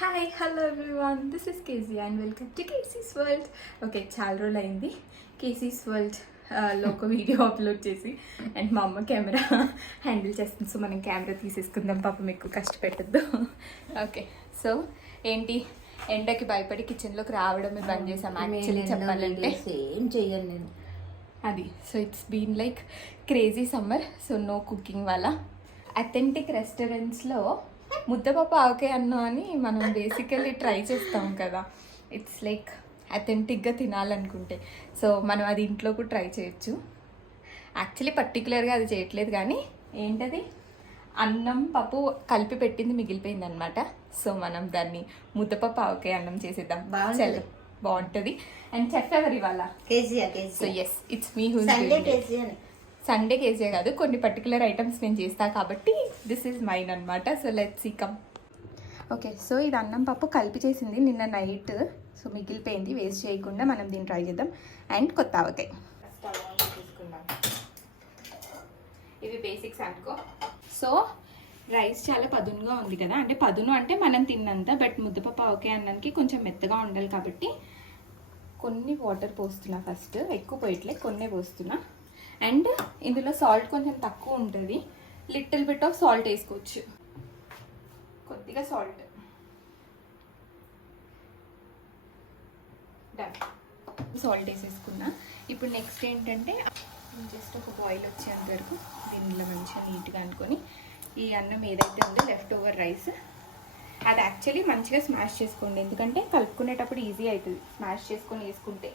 Hi hello everyone, this is KG and welcome to KC's world. Okay, చాలా రోజులు అయింది కేసీస్ world లో ఒక వీడియో అప్లోడ్ చేసి. అండ్ మా అమ్మ కెమెరా హ్యాండిల్ చేస్తుంది, సో మనం కెమెరా తీసేసుకుందాం, పాపం ఎక్కువ కష్టపెట్టద్దు. ఓకే, సో ఏంటి, ఎండకి భయపడి కిచెన్లోకి రావడమే బంద్ చేసాం యాక్చువల్లీ చెప్పాలంటే. ఏం చెయ్యను నేను అది. So it's been like crazy summer, so no cooking వల్ల. అథెంటిక్ రెస్టారెంట్స్లో ముద్దపప్పు ఆవకాయ అన్నం అని మనం బేసికల్లీ ట్రై చేస్తాం కదా. ఇట్స్ లైక్ అథెంటిక్గా తినాలనుకుంటే సో మనం అది ఇంట్లో కూడా ట్రై చేయొచ్చు. యాక్చువల్లీ పర్టికులర్గా అది చేయట్లేదు, కానీ ఏంటది, అన్నం పప్పు కలిపి పెట్టింది మిగిలిపోయింది అనమాట. సో మనం దాన్ని ముద్దపప్పు ఆవకాయ అన్నం చేసేద్దాం. చలో, బాగుంటుంది. అండ్ చెఫ్ ఎవరు ఇవాళ? So yes, it's me who. Sunday KG కాదు, కొన్ని పర్టికులర్ ఐటమ్స్ నేను చేస్తాను కాబట్టి దిస్ ఈజ్ మైన్ అనమాట. So let's see come. Okay, so ఇది అన్నం పప్పు కలిపి చేసింది నిన్న నైట్, సో మిగిలిపోయింది. వేస్ట్ చేయకుండా మనం దీన్ని ట్రై చేద్దాం. అండ్ కొత్త ఆవకాయ తీసుకుందాం. ఇవి బేసిక్స్ అనుకో. సో రైస్ చాలా పదునుగా ఉంది కదా, అంటే పదును అంటే మనం తిన్నంత, బట్ ముద్దపప్పు ఆవకాయ అన్నానికి కొంచెం మెత్తగా ఉండాలి కాబట్టి కొన్ని వాటర్ పోస్తున్నా. ఫస్ట్ ఎక్కువ పోయట్లే, కొన్నే పోస్తున్నా. అండ్ ఇందులో సాల్ట్ కొంచెం తక్కువ ఉంటుంది, లిటిల్ బిట్ ఆఫ్ సాల్ట్ వేసుకోవచ్చు, కొద్దిగా సాల్ట్. Done, salt వేసేసుకున్నా. ఇప్పుడు నెక్స్ట్ ఏంటంటే జస్ట్ ఒక బాయిల్ వచ్చేంత వరకు దీనిలో మంచిగా నీట్గా అనుకొని ఈ అన్నం ఏదైతే ఉందో లెఫ్ట్ ఓవర్ రైస్, అది యాక్చువల్లీ మంచిగా స్మాష్ చేసుకోండి, ఎందుకంటే కలుపుకునేటప్పుడు ఈజీ అవుతుంది. స్మాష్ చేసుకొని వేసుకుంటే,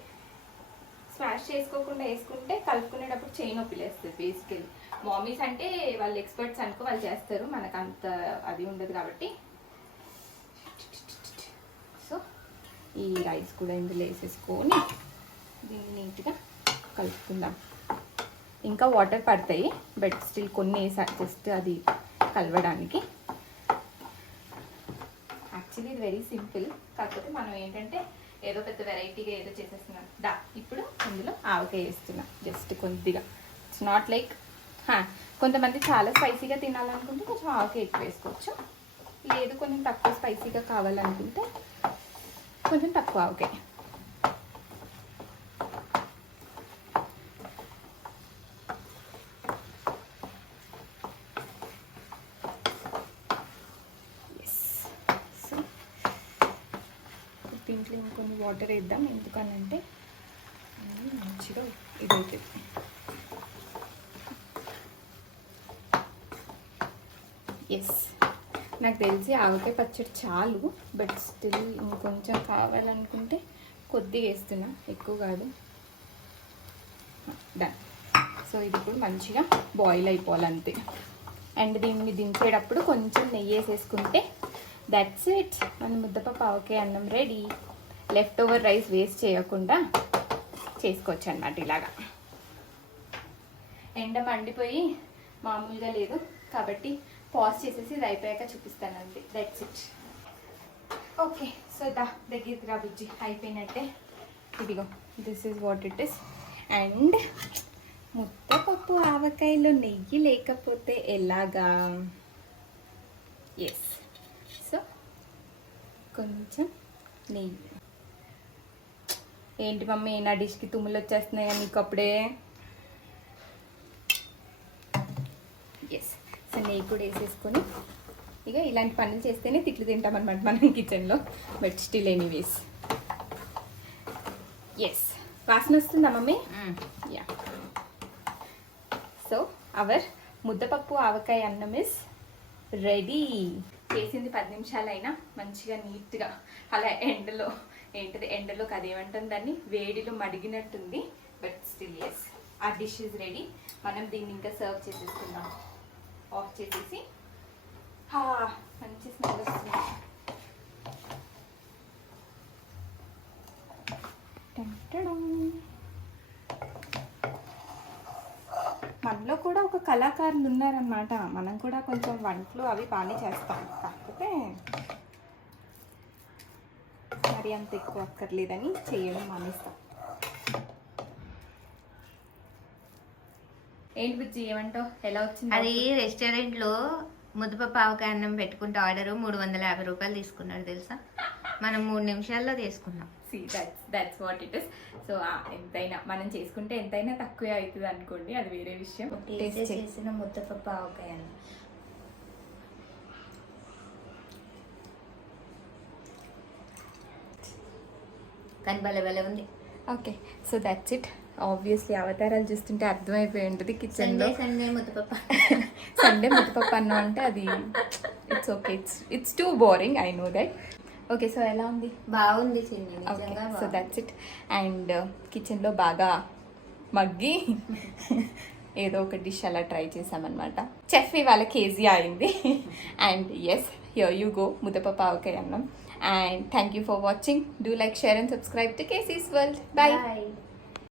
స్మాష్ చేసుకోకుండా వేసుకుంటే కలుపుకునేటప్పుడు చేయి నొప్పి లేస్తుంది. బేసికలీ మామీస్ అంటే వాళ్ళు ఎక్స్పర్ట్స్ అనుకో, వాళ్ళు చేస్తారు, మనకు అంత అది ఉండదు కాబట్టి. సో ఈ రైస్ కూడా ఇందులో వేసేసుకొని దీన్ని నీట్గా కలుపుకుందాం. ఇంకా వాటర్ పడతాయి, బట్ స్టిల్ కొన్ని వేసా జస్ట్ అది కలవడానికి. యాక్చువల్లీ ఇది వెరీ సింపుల్, కాకపోతే మనం ఏంటంటే ఏదో పెద్ద వెరైటీగా ఏదో చేసేస్తున్నాను. ఇప్పుడు ఇందులో ఆవకాయ వేస్తున్నా జస్ట్ కొద్దిగా. ఇట్స్ నాట్ లైక్, కొంతమంది చాలా స్పైసీగా తినాలనుకుంటే కొంచెం ఆవకాయ ఎక్కువ వేసుకోవచ్చు, లేదు కొంచెం తక్కువ స్పైసీగా కావాలనుకుంటే కొంచెం తక్కువ ఆవకాయ. దీంట్లో ఇంకొన్ని వాటర్ వేద్దాం, ఎందుకనంటే మంచిగా ఇదైతుంది. ఎస్, నాకు తెలిసి ఆవకాయ పచ్చడి చాలు, బట్ స్టిల్ ఇంకొంచెం కావాలనుకుంటే కొద్దిగా వేస్తున్నా, ఎక్కువ కాదు. డన్. సో ఇది ఇప్పుడు మంచిగా బాయిల్ అయిపోవాలంతే. అండ్ దీన్ని దించేటప్పుడు కొంచెం నెయ్యి వేసేసుకుంటే దట్స్ ఇట్, మన ముద్దపప్పు ఆవకాయ అన్నం ready. Left over rice waste చేయకుండా చేసుకోవచ్చు అన్నమాట ఇలాగా. ఎండ మండిపోయి మామూలుగా లేదు కాబట్టి పాజ్ చేసేసి ఇది అయిపోయాక చూపిస్తానండి. That's it. ఓకే, సో దగ్గరికి రా బుజ్జి, అయిపోయినట్టే. ఇదిగో, this is what it is. And ముద్దపప్పు ఆవకాయలో నెయ్యి లేకపోతే ఎలాగా? ఎస్, సో కొంచెం నెయ్యి. ఏంటి మమ్మీ, నా డిష్కి తుమ్ములు వచ్చేస్తున్నాయా నీకు అప్పుడే? ఎస్, సో నెయ్యి కూడా వేసేసుకొని ఇక ఇలాంటి పనులు చేస్తేనే తిట్లు తింటామన్నమాట మనం కిచెన్లో, బట్ స్టిల్ ఎనీవేస్. ఎస్, వాసన వస్తుందా మమ్మీ? యా. సో అవర్ ముద్దపప్పు ఆవకాయ అన్నం ఇస్ రెడీ. చేసింది 10 నిమిషాలైనా మంచిగా నీట్గా అలా ఎండలో, ఏంటిది ఎండలోకి అదేమంటుంది దాన్ని, వేడిలో మడిగినట్టుంది, బట్ స్టిల్ ఎస్, ఆ డిష్ ఇస్ రెడీ. మనం దీన్ని ఇంకా సర్వ్ చేసేసుకుందాం. ఆఫ్ చేసేసి మంచి స్మెల్ వస్తుంది. మనలో కూడా ఒక కళాకారులు ఉన్నారనమాట, మనం కూడా కొంచెం వంటలు అవి బాగానే చేస్తాం, కాకపోతే మరి అంత ఎక్కువ అక్కర్లేదని చేయడం మానేస్తాం. ఏంటి బుజ్జి ఏమంటావు, ఎలా వచ్చింది? అది రెస్టారెంట్లో ముద్దపప్పు ఆవకాయ అన్నం పెట్టుకుంటే ఆర్డర్ 350 రూపాయలు తీసుకున్నాడు తెలుసా. మనం 3 నిమిషాల్లో తీసుకున్నాం. That's what it is. So ఎంతైనా మనం చేసుకుంటే ఎంతైనా తక్కువే అవుతుంది అనుకోండి, అది వేరే విషయం. టేస్ట్ చేసిన ముద్దపప్పు ఆవకాయ అన్నం. కానీ భలే ఉంది. Okay, so that's it. Obviously అవతారాలు చూస్తుంటే అర్థమైపోయి ఉంటుంది కిచెన్లో. సండే ముద్దపప్పు సండే ముద్దపప్పు అన్నం అంటే అది it's okay, it's two boring, I know that. Okay, so ఎలా ఉంది? బాగుంది. Okay, so that's it. And కిచెన్లో బాగా మగ్గి ఏదో ఒక డిష్ అలా ట్రై చేసామన్నమాట. చెఫ్ ఇవాళ కేజీ అయింది. And yes, here you go, ముద్దపప్పు ఆవకాయ అన్నం. And thank you for watching. Do like, share and subscribe to Casey's World. Bye.